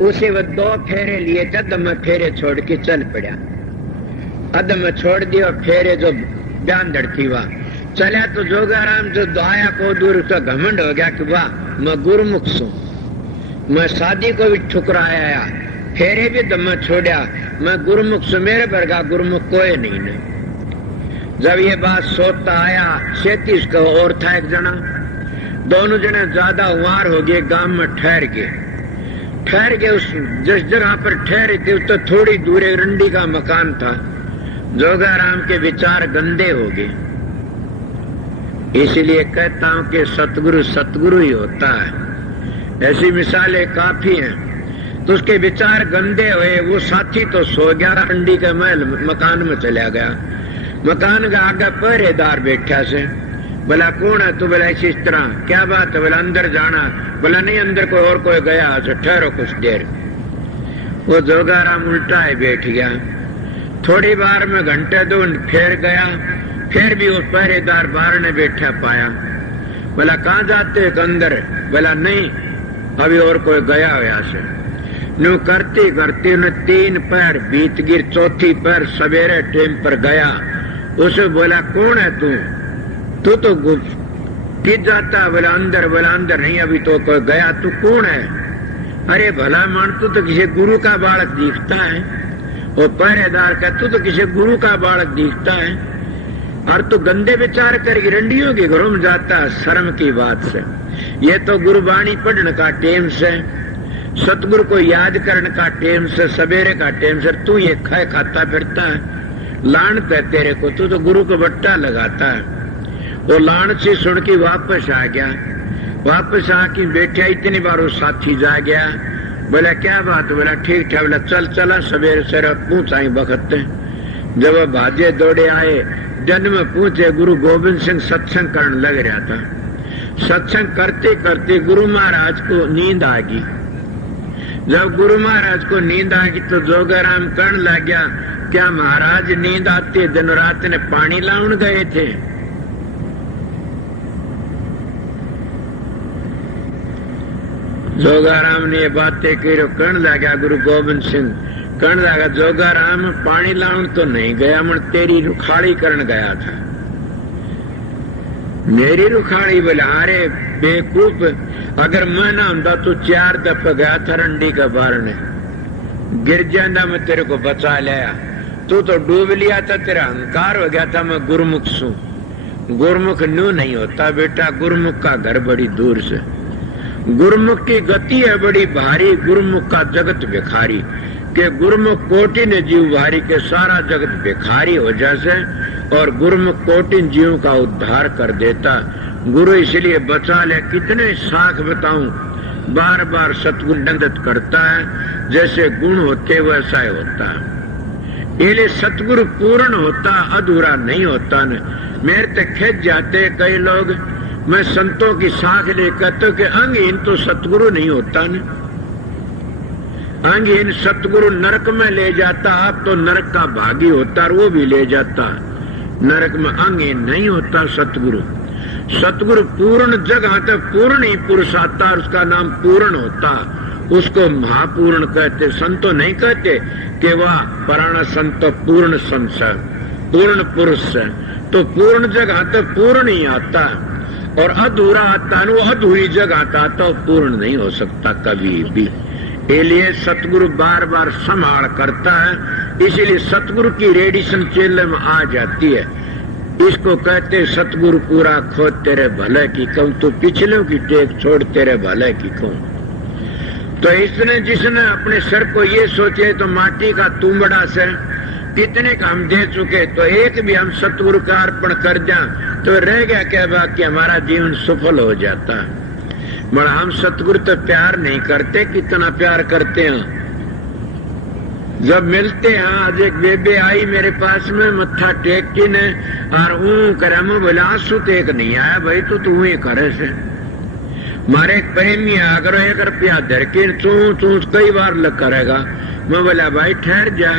उसे वो 2 फेरे लिए थे, अदम में फेरे छोड़ के चल पड़ा। अदम में छोड़ दिया फेरे जो ब्यांदड़ थी वह चलिया। तो जोगाराम जो दुआया को दूर उसका घमंड हो गया कि वाह मैं गुरुमुख सू, मैं शादी को भी ठुकराया, फेरे भी दम में छोड़ा, मैं गुरुमुख सू, मेरे वर्गा गुरुमुख कोई नहीं ने। जब ये बात सोचता आया 36 का और था एक जना, दोनों जने ज्यादा वार हो गए, गांव में ठहर गए। उस जिस जगह पर ठहरे थे उस तो थोड़ी दूर रंडी का मकान था। जोगाराम के विचार गंदे हो गए। इसलिए कहता हूं कि सतगुरु सतगुरु ही होता है। ऐसी मिसालें काफी हैं। तो उसके विचार गंदे हुए, वो साथी तो सो गया, रंडी के महल मकान में चला गया। मकान का आगे पहरेदार बैठा से, बोला कौन है तू? बोला इस तरह, क्या बात है? बोला अंदर जाना। बोला नहीं, अंदर कोई और कोई गया, ठहरो कुछ देर। वो जोगाराम उल्टा है बैठ गया। थोड़ी बार में घंटे 2 फिर गया, फिर भी वो पहरेदार बाहर ने बैठा पाया। बोला कहाँ जाते? अंदर। बोला नहीं, अभी और कोई गया हो यहाँ से। न्यू करती करती उन्हें 3 पैर बीत गिर, चौथी पैर सवेरे टाइम पर गया। उसे बोला कौन है तू? तू तो किस जाता? बोला अंदर। बोला अंदर नहीं, अभी तो कोई गया। तू कौन है? अरे भला मान, तू तो किसी गुरु का बालक दिखता है। वो पहरेदार का, तू तो किसी गुरु का बालक दिखता है और तू गंदे विचार कर रंडियों के घरों में जाता है। शर्म की बात से, ये तो गुरुबाणी पढ़ने का टेम से, सतगुरु को याद करने का टेम से, सवेरे का टेम से तू ये खाता फिरता है। लानत है तेरे को, तू तो गुरु को बट्टा लगाता है। वो लानत से सुन के वापस आ गया। वापस आके बैठा, इतनी बार वो साथी जा गया। बोला क्या बात? बोला ठीक ठाक। बोला चल चला सवेरे सवेरे पूछाई बखत। जब वो भाजे दौड़े आए, जन्म में पूछे, गुरु गोविंद सिंह सत्संग करने लग रहा था। सत्संग करते करते गुरु महाराज को नींद आ गई। जब गुरु महाराज को नींद आ गई तो जोगाराम कहने लग गया, क्या महाराज नींद आती? दिन रात ने पानी लाउन गए थे। जोगाराम ने ये बातें की, कहने लगा गुरु गोविंद सिंह, कहने लगा जोगाराम पानी लाउन तो नहीं गया, मैं तेरी रुखाड़ी करने गया था। मेरी रुखाड़ी? बोला अरे बेवकूफ, अगर मैं ना होता तो 4 दफा गया था रंडी का बार ने, गिर जाता मैं तेरे को बचा लिया। तू तो डूब लिया था, तेरा अहंकार हो गया था मैं गुरुमुख सू। गुरुमुख न्यू नहीं होता बेटा, गुरुमुख का घर बड़ी दूर से। गुरुमुख की गति है बड़ी भारी, गुरुमुख का जगत भिखारी। के गुरुमुख कोटि ने जीव भारी के सारा जगत भिखारी हो जैसे, और गुरुमुख कोटि जीव का उद्धार कर देता। गुरु इसलिए बचा ले। कितने साख बताऊं, बार बार सतगुरु दंडत करता है। जैसे गुण होते वैसा ही होता है। इसलिए सतगुरु पूर्ण होता, अधूरा नहीं होता न। मेरे तक खिंच जाते कई लोग, मैं संतों की साख ले कहते कि अंगहीन तो सतगुरु नहीं होता न। अंगहीन सतगुरु नरक में ले जाता, आप तो नरक का भागी होता और वो भी ले जाता। नरक में अंगहीन नहीं होता सतगुरु। सतगुरु पूर्ण जगह तक पूर्ण ही पुरुष आता और उसका नाम पूर्ण होता। उसको महापूर्ण कहते। संतो नहीं कहते कि वह पुराना संत पूर्ण संत है, पूर्ण पुरुष है। तो पूर्ण जगह तक पूर्ण ही आता और अधूरा आता है, वो अधूरी जगह आता तो पूर्ण नहीं हो सकता कभी भी। इसलिए सतगुरु बार बार संभाल करता है। इसीलिए सतगुरु की रेडिएशन चेले में आ जाती है। इसको कहते सतगुरु पूरा खोज तेरे भले की कहूं, तो पिछलों की टेक छोड़ तेरे भले की कहूं। तो इसने जिसने अपने सर को ये सोचे तो माटी का तुमड़ा से कितने का हम दे चुके, तो एक भी हम सतगुरु का अर्पण कर जाए तो रह गया क्या बाकी, हमारा जीवन सफल हो जाता। मगर हम सतगुरु तो प्यार नहीं करते, कितना प्यार करते हैं। जब मिलते हैं, आज एक बेबे आई मेरे पास में, मत्था टेक की ने और करे, मैं बोला आंसू टेक नहीं आया भाई, तू ही करे से। मारे एक प्रेमी अगर 1 रुपया धर के चू कई बार लग करेगा। मैं बोला भाई ठहर जा,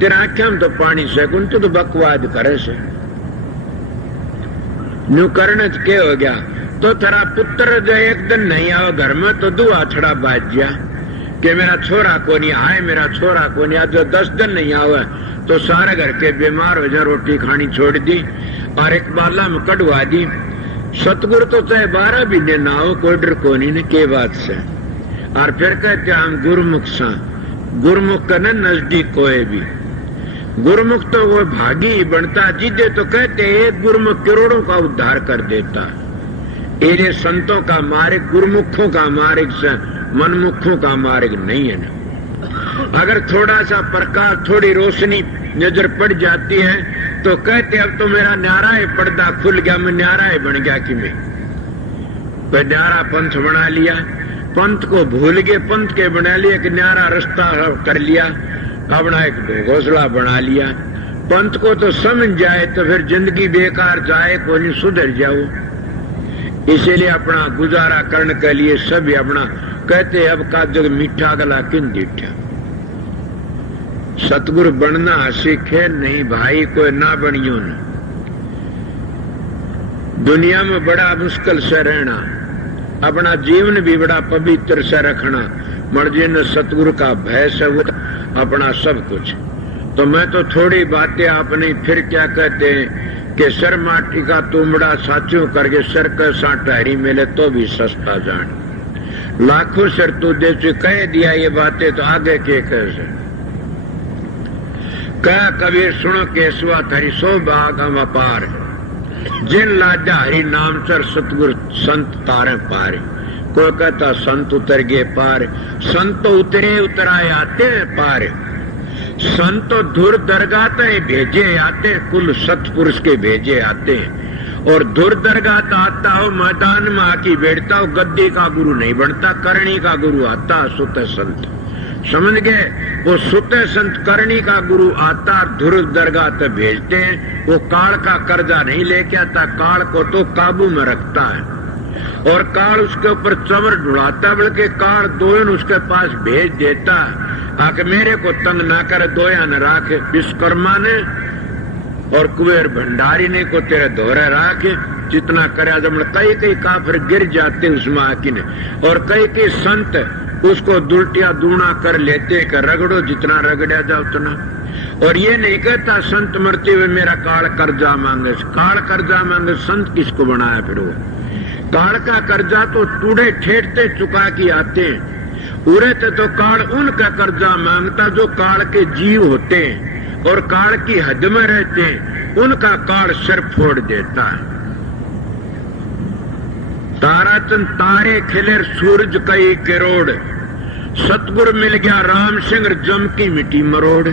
तेरा आख्या में तो पानी से तू तो बकवाद करे से। न्यू करने के हो गया तो तेरा पुत्र जो एक दिन नहीं आवा घर में तो 2 आछड़ा बाज गया। कि मेरा छोरा को नहीं आए, मेरा छोरा को नहीं आज, जो 10 दिन नहीं आवे तो सारे घर के बीमार हो जाए, रोटी खानी छोड़ दी और एक बाला में कटवा दी। सतगुरु तो चाहे 12 महीने ना हो, कोई डर को नहीं ने के बात से। और फिर कहते हम गुरुमुख सा, गुरुमुख का न नजदीक कोई भी, गुरुमुख तो वो भागी ही बनता, जिदे तो कहते एक गुरुमुख करोड़ों का उद्धार कर देता। ये संतों का मार्ग, गुरुमुखों का मार्ग से मनमुखों का मार्ग नहीं है ना। अगर थोड़ा सा प्रकाश, थोड़ी रोशनी नजर पड़ जाती है तो कहते अब तो मेरा न्यारा है, पर्दा खुल गया, मैं न्यारा है बन गया कि मैं न्यारा पंथ बना लिया, पंथ को भूल गए, पंथ के बना लिया कि न्यारा रास्ता कर लिया, अपना एक घोंसला बना लिया। पंथ को तो समझ जाए तो फिर जिंदगी बेकार जाए, कोई नहीं सुधर जाओ। इसीलिए अपना गुजारा करने के लिए सभी अपना कहते अब का जग मीठा गला किन दीठा। सतगुरु बनना सीखे नहीं भाई, कोई ना बनियो न। दुनिया में बड़ा मुश्किल से रहना, अपना जीवन भी बड़ा पवित्र से रखना, मर्जी ने सतगुरु का भय से वो अपना सब कुछ। तो मैं तो थोड़ी बातें आपने फिर क्या कहते हैं कि सर माटी का तुमड़ा साचू करके सर का साटहरी मिले तो भी सस्ता जान, लाखों सर तू दे कह दिया ये बातें तो आगे के कैसे। कह कबीर सुनो केसवा थरी सो भाग हम अपार, जिन लाजा हरि नाम सर सतगुरु संत तारे पारे। कोई कहता संत उतर गए पार, संत तो उतरे उतराए आते हैं पार। संत तो धुर दरगाह भेजे आते, कुल सतपुरुष के भेजे आते हैं। और धुर दरगाह आता हो मैदान में आकी बैठता हो, गद्दी का गुरु नहीं बनता, करणी का गुरु आता सुत संत। समझ गए, वो सुते संत करणी का गुरु आता, धुर दरगाह तक भेजते हैं। वो काल का कर्जा नहीं लेके आता, काल को तो काबू में रखता है और काल उसके ऊपर चमर ढुलाता, बल्कि काल दोयन उसके पास भेज देता आके मेरे को तंग ना करे, दोया न राखे। विश्वकर्मा ने और कुबेर भंडारी ने को तेरे दोहरे राखे, जितना करे जब कई कई काफिर गिर जाते उसमें आकी ने, और कई कई संत उसको दुल्टिया दूना कर लेते कि रगड़ो, जितना रगड़ा जाओ उतना। और ये नहीं कहता संत मरते हुए मेरा काल कर्जा मांगे, काल कर्जा मांगे संत किसको बनाया फिर वो। काल का कर्जा तो टूड़े ठेठते चुका के आते हैं, उरे तो काल उनका कर्जा मांगता जो काल के जीव होते हैं और काल की हद में रहते हैं, उनका काल सिर फोड़ देता है। ताराचंद तारे खिले सूरज कई करोड़, सतगुरु मिल गया राम सिंह जम की मिट्टी मरोड़।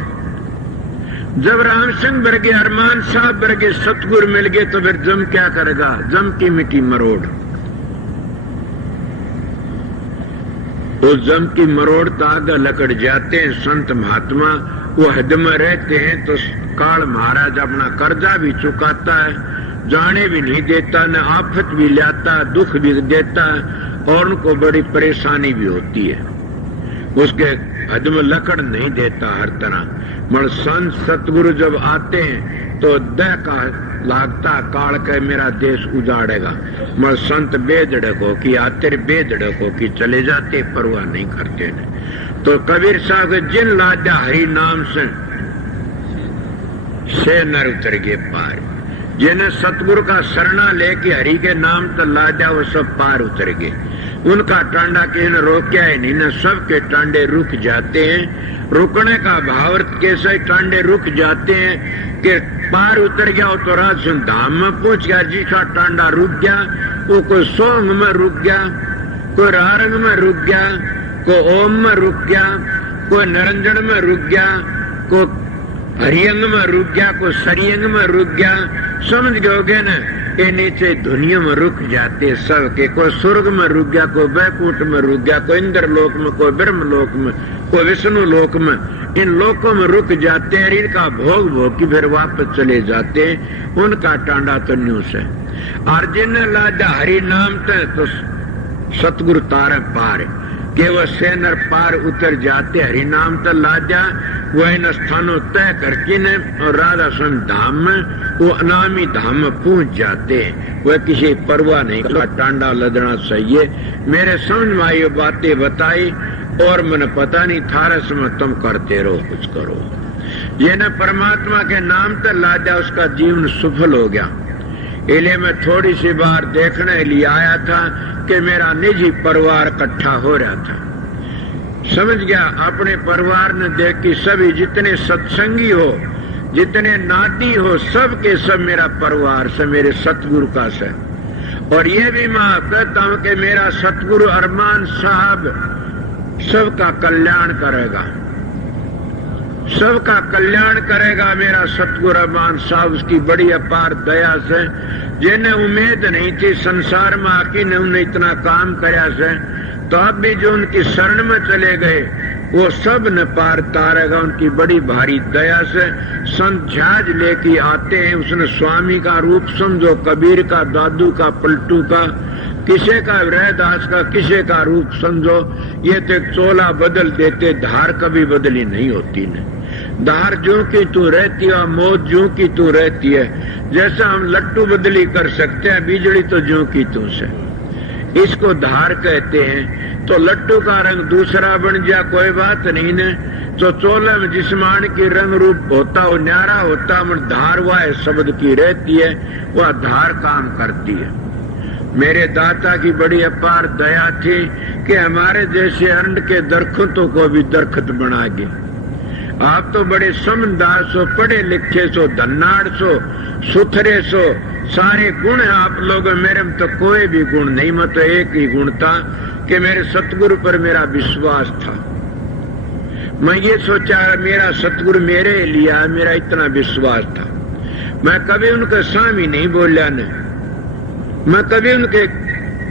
जब राम सिंह बर गए, अरमान साहब बर गए, सतगुरु मिल गए तो फिर जम क्या करेगा, जम की मिट्टी मरोड़। उस जम की मरोड़ ताग लकड़ जाते हैं संत महात्मा, वो हद में रहते हैं तो काल महाराज अपना कर्जा भी चुकाता है, जाने भी नहीं देता, न आफत भी लाता, दुख भी देता और उनको बड़ी परेशानी भी होती है। उसके हद में लकड़ नहीं देता हर तरह। मगर संत सतगुरु जब आते हैं तो दह का लागता, काल के मेरा देश उजाड़ेगा। मगर संत बेधड़क हो कि आते, बेधड़क हो कि चले जाते, परवाह नहीं करते ने। तो कबीर साहब जिन लाजा हरि नाम से नर उतर गए पार, जिन्हें सतगुरु का शरणा लेके हरि के नाम तो लाजा वो सब पार उतर गए। उनका टांडा किसी ने रोका है नहीं, न सबके टांडे रुक जाते हैं। रुकने का भाव कैसे टांडे रुक जाते हैं कि पार उतर गया हो तो राजन धाम में पहुंच गया, जिसका टांडा रुक गया वो कोई सोंग में रुक गया, कोई रारंग में रुक गया, कोई ओम में रुक गया, कोई निरंजन में रुक गया, कोई हरियंग में रुक गया, कोई सरियंग में रुक गया। समझ गए ना, ये नीचे दुनिया में रुक जाते सब के, कोई स्वर्ग में रुक गया, कोई बैकुंठ में रुक गया, कोई इंद्र लोक में, कोई ब्रह्म लोक में, कोई विष्णु लोक में। इन लोकों में रुक जाते हैं, इनका भोग भोग की फिर वापस चले जाते हैं। उनका टांडा तो न्यूस है। और जिन्हें लाजा हरि नाम तो सतगुरु तारे पार के वो सेनर पार उतर जाते, हरि नाम तो लाजा वह इन स्थानों तय करके न और राधा सन धाम में, वो अनामी धाम में पहुंच जाते। वह किसी परवाह नहीं का टांडा लदना चाहिए। मेरे समझ में आई बातें बताई और मन पता नहीं थारस में तुम करते रहो, कुछ करो। ये न परमात्मा के नाम तक ला दिया, उसका जीवन सफल हो गया। इसलिए मैं थोड़ी सी बार देखने लिए आया था कि मेरा निजी परिवार इकट्ठा हो रहा था। समझ गया, अपने परिवार ने देख के सभी जितने सत्संगी हो, जितने नाती हो, सब के सब मेरा परिवार से, मेरे सतगुरु का से। और ये भी मैं कहता हूं कि मेरा सतगुरु अरमान साहब सबका कल्याण करेगा, सबका कल्याण करेगा। मेरा सतगुरु अरमान साहब उसकी बड़ी अपार दया से, जिन्हें उम्मीद नहीं थी संसार में आके ने उन्हें इतना काम कराया से, तो अब भी जो उनकी शरण में चले गए वो सब न पार तारेगा उनकी बड़ी भारी दया से। संत झाज लेके आते हैं, उसने स्वामी का रूप समझो, कबीर का, दादू का, पलटू का, किसे का रैदास का, किसे का रूप समझो। ये तो चोला बदल देते, धार कभी बदली नहीं होती न। धार जो की तू रहती है, मौत जो की तू रहती है। जैसा हम लट्टू बदली कर सकते हैं, बिजली तो जो की तू से, इसको धार कहते हैं। तो लट्टू का रंग दूसरा बन जा कोई बात नहीं न। तो चोले में जिस्मान की रंग रूप होता, वो न्यारा होता, मन धार वह शब्द की रहती है, वह धार काम करती है। मेरे दाता की बड़ी अपार दया थी कि हमारे जैसे अरंड के दरख्तों को भी दरख्त बना गए। आप तो बड़े समझदार सो, पढ़े लिखे सो, धन्नाड़ सो, सुथरे सो, सारे गुण हैं आप लोग। मेरे में तो कोई भी गुण नहीं, मैं तो एक ही गुण था कि मेरे सतगुरु पर मेरा विश्वास था। मैं ये सोचा मेरा सतगुरु मेरे लिए, मेरा इतना विश्वास था। मैं कभी उनके सामने नहीं बोलिया न, मैं कभी उनके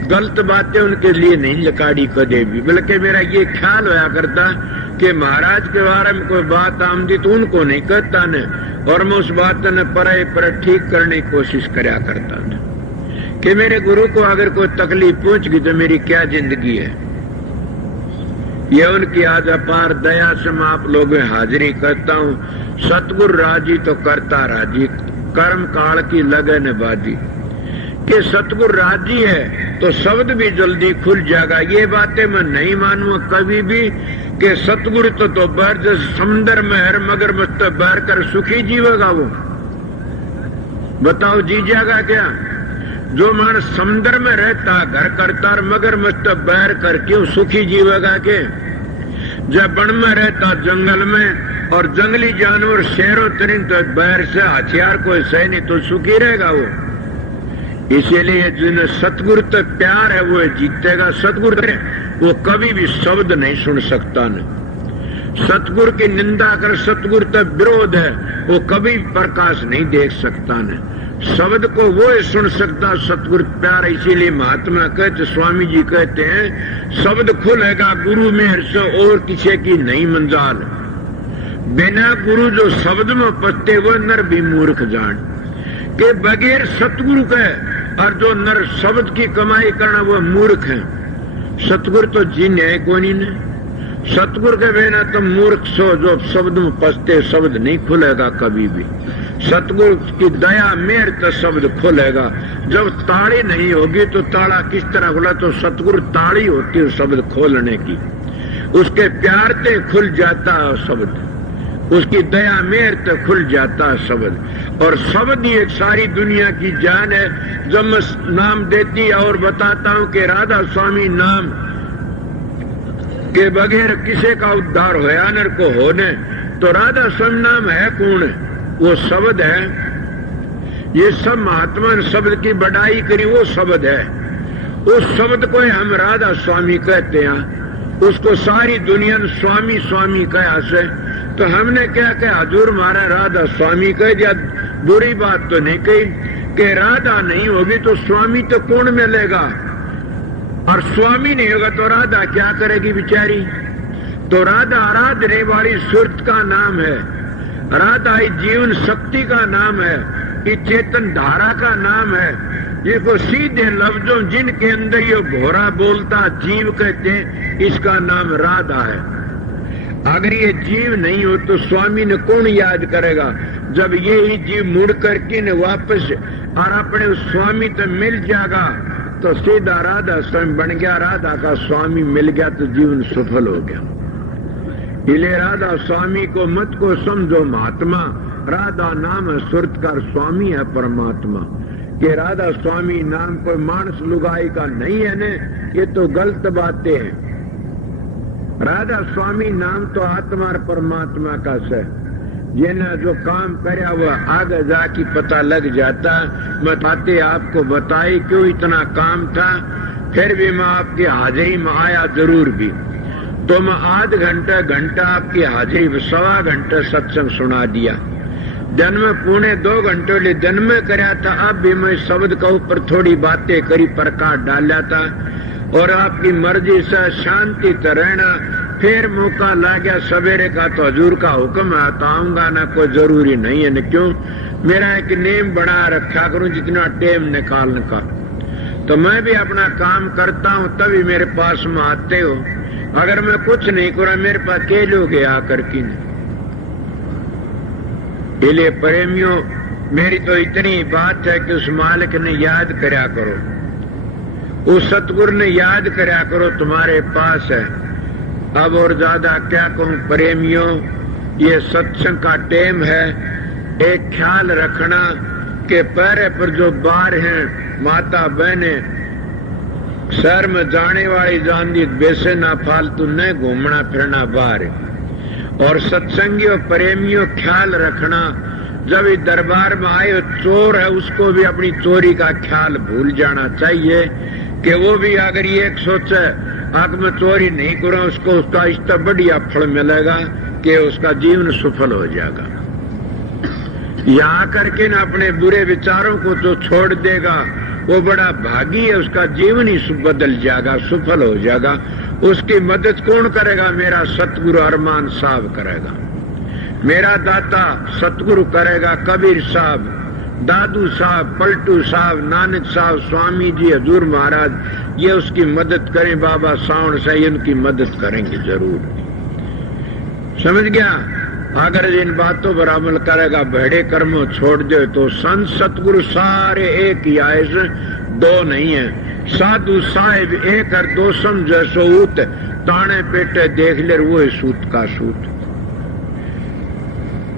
गलत बातें उनके लिए नहीं लकाड़ी कदे भी, बल्कि मेरा ये ख्याल होया करता कि महाराज के बारे में कोई बात आमदी तो उनको नहीं कहता न, और मैं उस बात ने पर ठीक करने की कोशिश करया करता था कि मेरे गुरु को अगर कोई तकलीफ पहुंच गई तो मेरी क्या जिंदगी है। ये उनकी आज अपार दया से मैं आप लोगों में हाजिरी करता हूँ। सतगुरु राजी तो करता राजी, कर्म काल की लगन बाजी। कि सतगुरु राजी है तो शब्द भी जल्दी खुल जाएगा। ये बातें मैं नहीं मानूंगा कभी भी कि सतगुरु तो बैर जैसे समुद्र में है, मगर मस्त बैर कर सुखी जीवेगा वो, बताओ जी जाएगा क्या? जो मानस समुद्र में रहता, घर करता, मगर मस्त बैर कर क्यों सुखी जीवेगा के? जब वन में रहता, जंगल में, और जंगली जानवर शेरों तरीन तो बैर से हथियार कोई सही नहीं तो सुखी रहेगा वो। इसीलिए जिन्हें सतगुरु तक प्यार है वो जीतेगा। सतगुरु वो कभी भी शब्द नहीं सुन सकता न, सतगुरु की निंदा कर, सतगुरु तक विरोध है वो कभी प्रकाश नहीं देख सकता न। शब्द को वो ही सुन सकता सतगुरु प्यार। इसीलिए महात्मा कहते, स्वामी जी कहते हैं, शब्द खुलेगा गुरु मेहर से और किसी की नहीं मंजाल। बिना गुरु जो शब्द में पत्ते वो नर भी मूर्ख जान के बगैर सतगुरु के, और जो नर शब्द की कमाई करना वो मूर्ख है। सतगुरु तो जिन है कोनी ने, सतगुरु के बिना तुम मूर्ख सो जो शब्द में पसते, शब्द नहीं खुलेगा कभी भी। सतगुरु की दया मेहर तो शब्द खुलेगा। जब ताड़ी नहीं होगी तो ताला किस तरह खुला? तो सतगुरु ताड़ी होती है शब्द खोलने की, उसके प्यार से खुल जाता है शब्द, उसकी दया मेहर तो खुल जाता है शब्द। और शब्द ही एक सारी दुनिया की जान है। जब मैं नाम देती और बताता हूं कि राधा स्वामी नाम के बगैर किसी का उद्धार होया नर को होने, तो राधा स्वामी नाम है कौन? वो शब्द है। ये सब महात्मा ने शब्द की बढ़ाई करी, वो शब्द है। उस शब्द को हम राधा स्वामी कहते हैं, उसको सारी दुनिया ने स्वामी स्वामी कहा से। तो हमने क्या कहा? हजूर हमारा राधा स्वामी कह दिया। बुरी बात तो नहीं कही कि राधा नहीं होगी तो स्वामी तो कौन मिलेगा, और स्वामी नहीं होगा तो राधा क्या करेगी बेचारी? तो राधा आराधने वाली सुरत का नाम है, राधा ही जीवन शक्ति का नाम है, ये चेतन धारा का नाम है। ये को सीधे लफ्जों जिनके अंदर ये घोड़ा बोलता जीव कहते हैं, इसका नाम राधा है। अगर ये जीव नहीं हो तो स्वामी ने कौन याद करेगा? जब ये ही जीव मुड़ करके न वापस और अपने उस स्वामी तो मिल जाएगा तो सीधा राधा स्वयं बन गया, राधा का स्वामी मिल गया तो जीवन सफल हो गया। इसलिए राधा स्वामी को मत को समझो महात्मा, राधा नाम है सुरतकार, स्वामी है परमात्मा। कि राधा स्वामी नाम कोई मानस लुगाई का नहीं है ने, ये तो गलत बातें हैं। राधा स्वामी नाम तो आत्मा और परमात्मा का से, ये न जो काम करे वो आगे जाके पता लग जाता। मैं बातें आपको बताई क्यों इतना काम था, फिर भी मैं आपकी हाजिरी में आया जरूर भी। तो मैं आध घंटा आपकी हाजिरी में 1.25 घंटे सत्संग सुना दिया। दिन में 1.25 घंटे लिए दिन में कराया था। अब भी मैं शब्द का ऊपर थोड़ी बातें करी, प्रकाश डाला था। और आपकी मर्जी से शांति से रहना। फिर मौका ला गया सवेरे का तो हजूर का हुक्म है तो आऊंगा ना, कोई जरूरी नहीं है न। क्यों, मेरा एक नेम बना रखा करूं जितना टेम निकालने का। तो मैं भी अपना काम करता हूं तभी मेरे पास में आते हो। अगर मैं कुछ नहीं करा मेरे पास के लोग आकर की नहीं। इसलिए प्रेमियों, मेरी तो इतनी बात है कि उस मालिक ने याद करया करो, उस सतगुरु ने याद करया करो, तुम्हारे पास है। अब और ज्यादा क्या कहूं प्रेमियों, ये सत्संग का टेम है। एक ख्याल रखना कि पैरे पर जो बार हैं माता बहने, शहर में जाने वाली जानदी वैसे ना फालतू न घूमना फिरना बाहर। और सत्संगियों प्रेमियों ख्याल रखना, जब इस दरबार में आए चोर है उसको भी अपनी चोरी का ख्याल भूल जाना चाहिए कि वो भी अगर ये एक सोचे आग में चोरी नहीं करूं उसको उसका इतना बढ़िया फल मिलेगा कि उसका जीवन सफल हो जाएगा। यहाँ करके ना अपने बुरे विचारों को जो छोड़ देगा वो बड़ा भागी है, उसका जीवन ही बदल जाएगा, सफल हो जाएगा। उसकी मदद कौन करेगा? मेरा सतगुरु अरमान साहब करेगा, मेरा दाता सतगुरु करेगा, कबीर साहब, दादू साहब, पलटू साहब, नानक साहब, स्वामी जी, हजूर महाराज, ये उसकी मदद करें। बाबा सावण से इनकी मदद करेंगे जरूर। समझ गया? अगर इन बातों पर अमल करेगा, बड़े कर्मों छोड़ दे तो संत सतगुरु सारे एक ही आए, दो नहीं है। साधु साहेब एक और दो समझे सूत, ताने पेटे देख ले वो है सूत का सूत।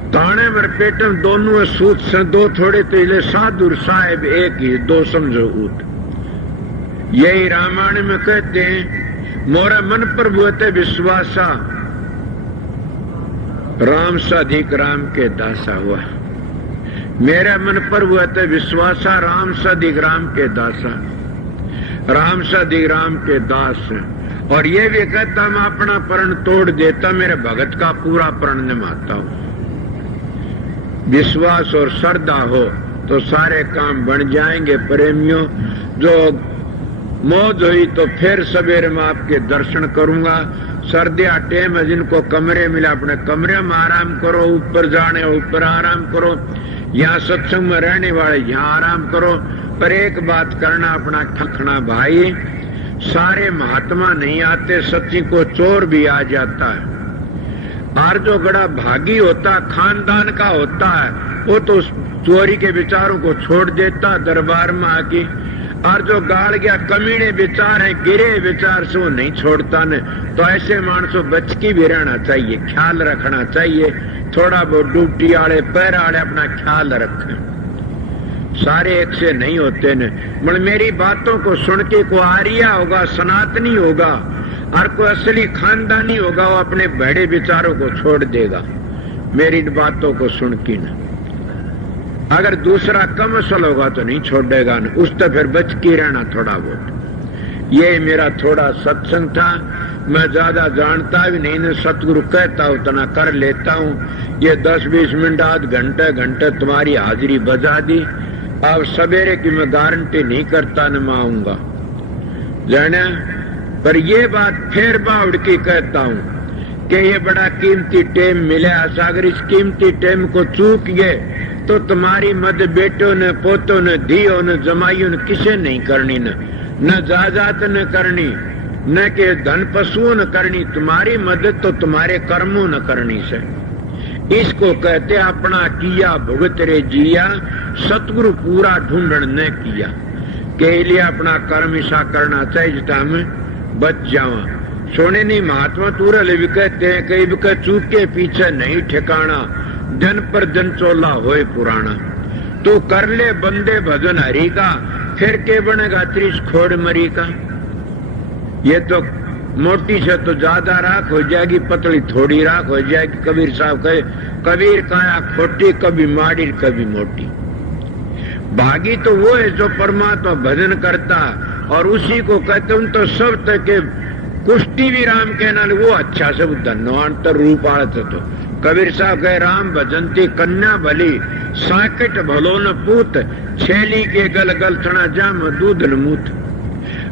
ताने मर पेटे दोनों सूत से दो थोड़े तो इले साधु साहेब एक ही, दो समझो ऊत। यही रामायण में कहते हैं, मोरा मन पर हुए विश्वासा, राम से अधिक राम के दासा हुआ। मेरे मन पर हुआ थे विश्वासा, राम से अधिक राम के दासा, राम से अधिक राम के दास। और ये भी कहता मैं अपना प्रण तोड़ देता, मेरे भगत का पूरा प्रण निभाता हूं। विश्वास और श्रद्धा हो तो सारे काम बन जाएंगे प्रेमियों। जो मौज हुई तो फिर सवेरे में आपके दर्शन करूंगा। सर्दियां टेम है, जिनको कमरे मिला अपने कमरे में आराम करो, ऊपर जाने ऊपर आराम करो, यहाँ सत्संग में रहने वाले यहाँ आराम करो। पर एक बात करना अपना ठखना भाई, सारे महात्मा नहीं आते, सच्ची को चोर भी आ जाता है। और जो बड़ा भागी होता खानदान का होता है वो तो चोरी के विचारों को छोड़ देता दरबार में आके। और जो गाड़ गया कमीने विचार है, गिरे विचार से वो नहीं छोड़ता ने। तो ऐसे मानसों बच की भी रहना चाहिए, ख्याल रखना चाहिए। थोड़ा बहुत डूबटी आड़े पैर आड़े अपना ख्याल रखें। सारे एक से नहीं होते ने। मतलब मेरी बातों को सुन के को आर्या होगा, सनातनी होगा और कोई असली खानदानी होगा, वो अपने बड़े विचारों को छोड़ देगा मेरी बातों को सुन के न। अगर दूसरा कम असल होगा तो नहीं छोड़ेगा न, उस तो फिर बच के रहना थोड़ा बहुत। ये मेरा थोड़ा सत्संग था। मैं ज्यादा जानता भी नहीं न, सतगुरु कहता उतना कर लेता हूँ। ये 10-20 मिनट आध घंटे तुम्हारी हाजिरी बजा दी। अब सवेरे की मैं गारंटी नहीं करता न मैं आऊंगा जाने। पर ये बात फिर बावड़ की कहता हूँ कि ये बड़ा कीमती टेम मिले। अगर इस कीमती टेम को चूक गए तो तुम्हारी मदद बेटों ने, पोतों ने, धियों ने, जमाइयों ने किसे नहीं करनी, न जायदाद ने करनी, न के धन पशुओं ने करनी। तुम्हारी मदद तो तुम्हारे कर्मों ने करनी से। इसको कहते अपना किया भुगत रे जिया, सतगुरु पूरा ढूंढन न किया। के लिए अपना कर्म ऐसा करना चाहिए जिता हम बच जावा। सोने नहीं महात्मा तुरल भी कहते हैं, कई भी कह चूक के पीछे नहीं ठिकाना, जन पर जन चोला होए पुराना। तू कर ले बंदे भजन हरि का, फिर के बनेगा त्रिश खोड़ मरी का। ये तो मोटी से तो ज्यादा राख हो जाएगी, पतली थोड़ी राख हो जाएगी। कबीर साहब कहे, कबीर काया खोटी, कभी माड़ी कभी मोटी। भागी तो वो है जो परमात्मा भजन करता, और उसी को कहते हूं तो सब तक के कुश्ती भी राम के नाल वो अच्छा से धनवांतर रूप आते। तो कबीर साहब कहे, राम भजनती कन्या भली, साकेट भलो न पूत, छेली के गल गल चना जाम दूध न मूत।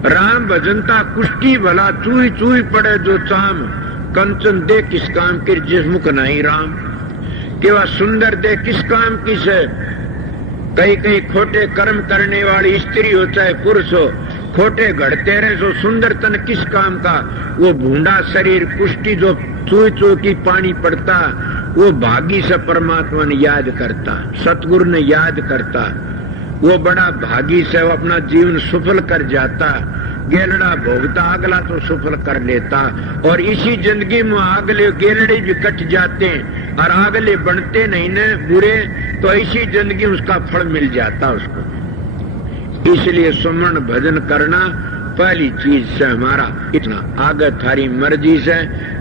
राम भजनता कुश्ती भला, चूही चूही पड़े जो चाम, कंचन दे किस काम की जिस मुख नहीं राम। कि वह सुंदर दे किस काम की से, कई कई खोटे कर्म करने वाली स्त्री हो चाहे पुरुष हो, खोटे घड़ते रहे सो सुंदर तन किस काम का। वो भूडा शरीर कुश्ती जो चूही चूही की पानी पड़ता, वो भागी से परमात्मा ने याद करता, सतगुरु ने याद करता। वो बड़ा भागी से वो अपना जीवन सफल कर जाता। गेलड़ा भोगता अगला तो सफल कर लेता, और इसी जिंदगी में अगले गेलड़े भी कट जाते और अगले बनते नहीं न बुरे, तो इसी जिंदगी उसका फल मिल जाता उसको। इसलिए सुमन भजन करना पहली चीज से हमारा इतना। आगे थारी मर्जी से,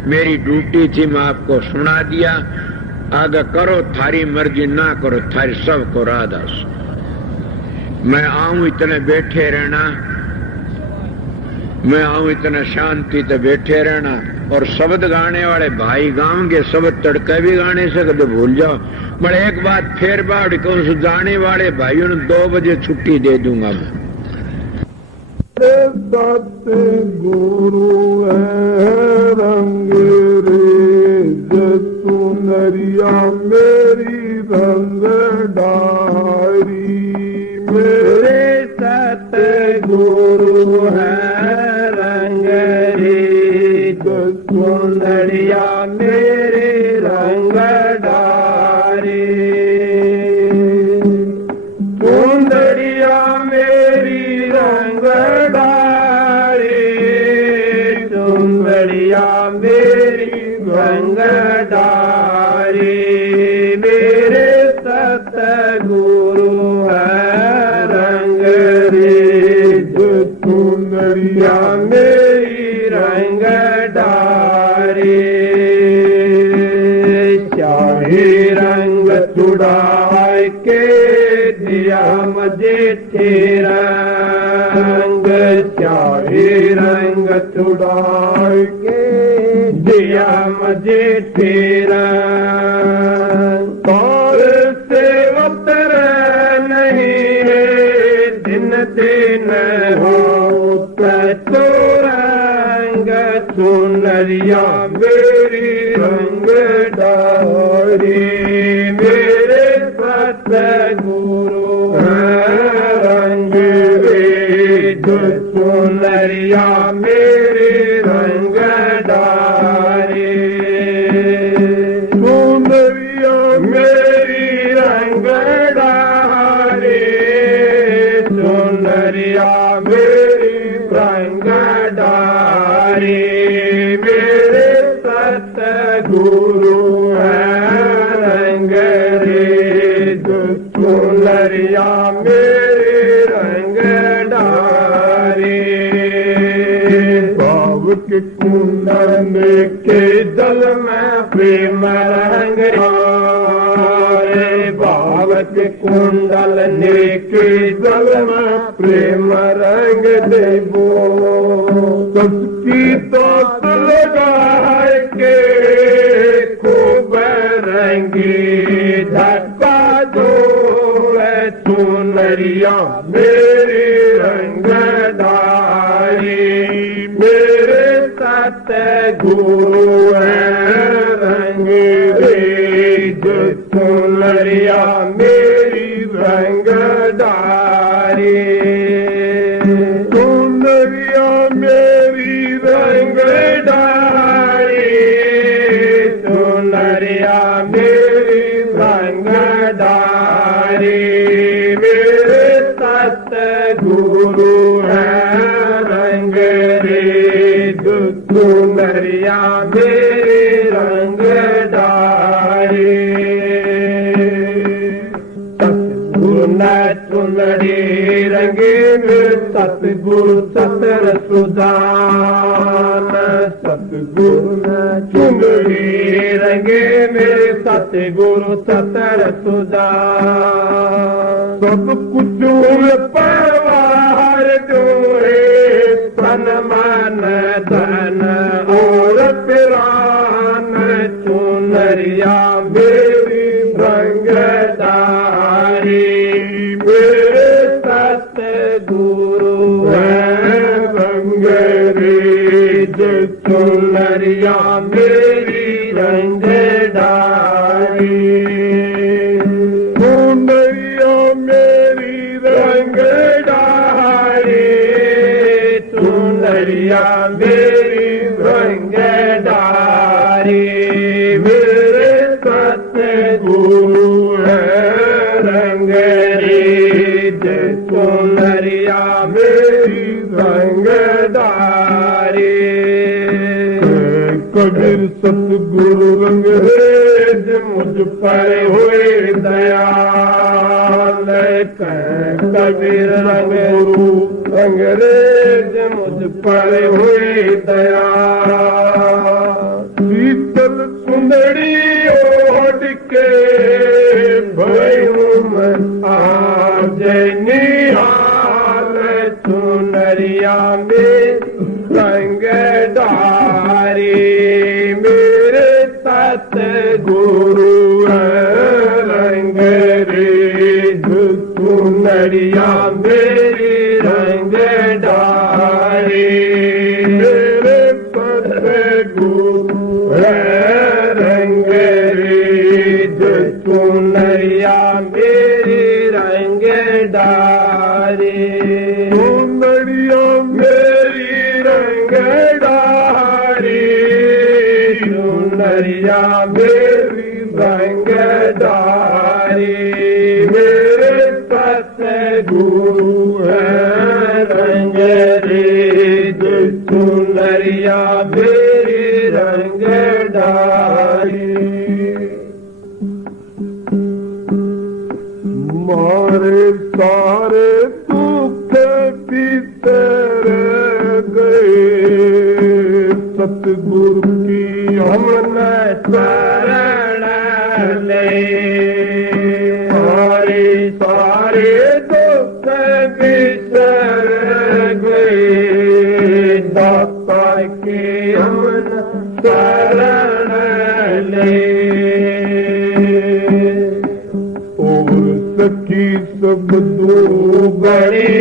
मेरी ड्यूटी थी मैं आपको सुना दिया। आगे करो थारी मर्जी, ना करो थारी सबको राधास। मैं आऊं इतने बैठे रहना, मैं आऊं इतना शांति से बैठे रहना। और शब्द गाने वाले भाई गाओगे, शब्द तड़के भी गाने से कदे भूल जाओ। मैं एक बात फिर बात कहूं, जाने वाले भाइयों ने 2 बजे छुट्टी दे दूंगा मैं। गुरु है रंग रे सुनरिया मेरी रंग डारी, मेरे सत गुरु है रंग रे सुनरिया मेरे रंग डारी। सुंदरिया मेरी रंग डारी, सुंदरिया मेरी रंग डारी, मेरे सतगुरु है रंग रे सुंदरिया मेरी रंग डारी। शाही रंग चुड़ा के दिया मजे तेरा रंग, शाही रंग चुड़ा के दिया मजे तेरा। तौर से उतर नहीं है दिन दिन हो तो रंग सुनरिया मेरी रंग डारी, मेरे सतगुरु रंग रे सुनरिया मेरी रंग डारी। सुनरिया मेरी रंग डारी, सुनरिया मेरी रंग डारी, मेरे सतगुरु रंग रे सुनरिया मेरी रंग डारी। बाब के कुंदन के जल में प्रेम रंग रे, बाब के कुंडल के जल में प्रेम रंग देवो। सबकी तो लगा के खूब रंगी धक्का दो सुनरिया मेरी रंग डारी, मेरे सतगुरु रंग रे सुनरिया मेरी रंग डारी। सुनरिया मेरी रंग डारी, सुनरिया मेरी रंग डारी, मेरे सतगुरु चुनरी रंगीन सतगुरु सतर सुजान सतगुरु चुनरी रंगीन सतगुरु सतर सुजान सब कुछ परवार जोड़े तन मन धन और प्राण चुनरिया मेरी रंगदारी मेरे सतगुरु है रंगरी चुनरिया मेरी रंगदारी चुनरिया मेरी रंगदारी चुनरिया मेरी रंगदारी मेरे सतगुरु है रंगरी चुनरिया मेरी रंगदारी कबीर सतगुरु रंगरेज मुझ पर हुए दयाल कबीर रंगगुरु रंगरेज मुझ पर हुए दयाल शीतल सुंदरी ओढ़ के भयूं मैं आज निहाल चुनरिया में रंगदारी मेरे सतगुरु रंगरी चुनरिया मेरी रंगदारी मेरे सतगुरु रंगरी चुनरिया मेरी रंगदारी चुनरिया मेरी रंगदारी चुनरिया मेरी रंगदारी मेरे सतगुरु रंगरी चुनरिया मेरी रंगदारी मारे सारे दुख बिसर गए सतगुरु की हमने शरण ले मारे सारे दुख बिसर गए दाता की हमने शरण ले सखी सब दो बड़ी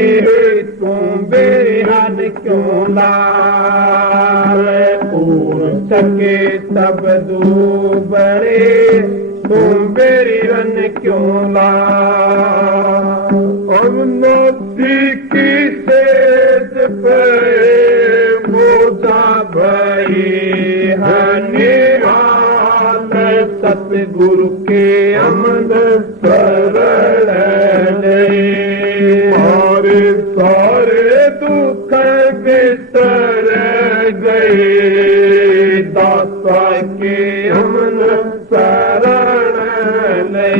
तुम बेहद क्यों लाल और सके तब दो बड़े तुम बेरी रन क्यों लाल अब नौती की सेज पे मोजा भई हनिहाल सतगुरु के अमन शरण ले मारे सारे दुख बिसर गए दाता के अमन शरण ले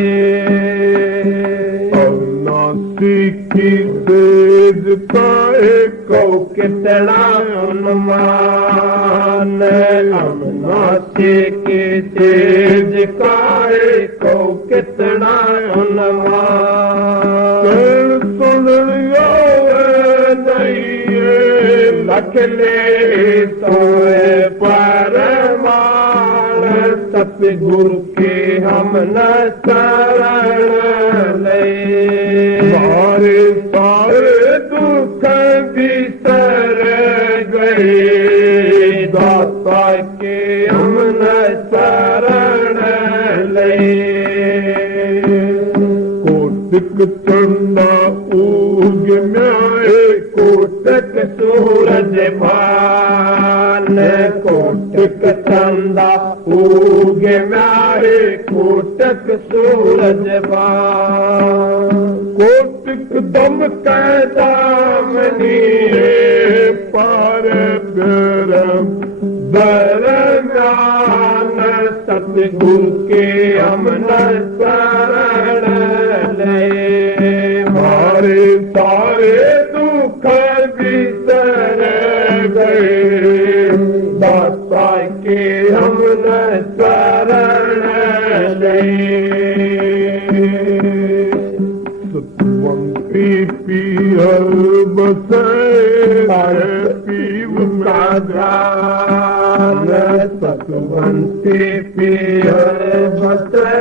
अविनाशी की सेज पाए को कितना अनुमान अविनाशी की सेज काए को कितना अनुमान सुन लियो नहीं लख ले सोए परमाल सतगुरु के हम न शरण ले सारे सारे दुख बिसर गए दाता के हम न शरण ले कोटिक चंदा उग न्याय कोटक सूरज भान कोटक चंदा उग न्याय कोटक सूरज भान कोटक दम कैदा मनी पार गरम दरम्यान सतगुरु के हम न शरण ले मार सारे दुख बिसर गए दाता के हमने शरण सतवंती पियर बसे पीव का ध्यान सतवंती पियर बसे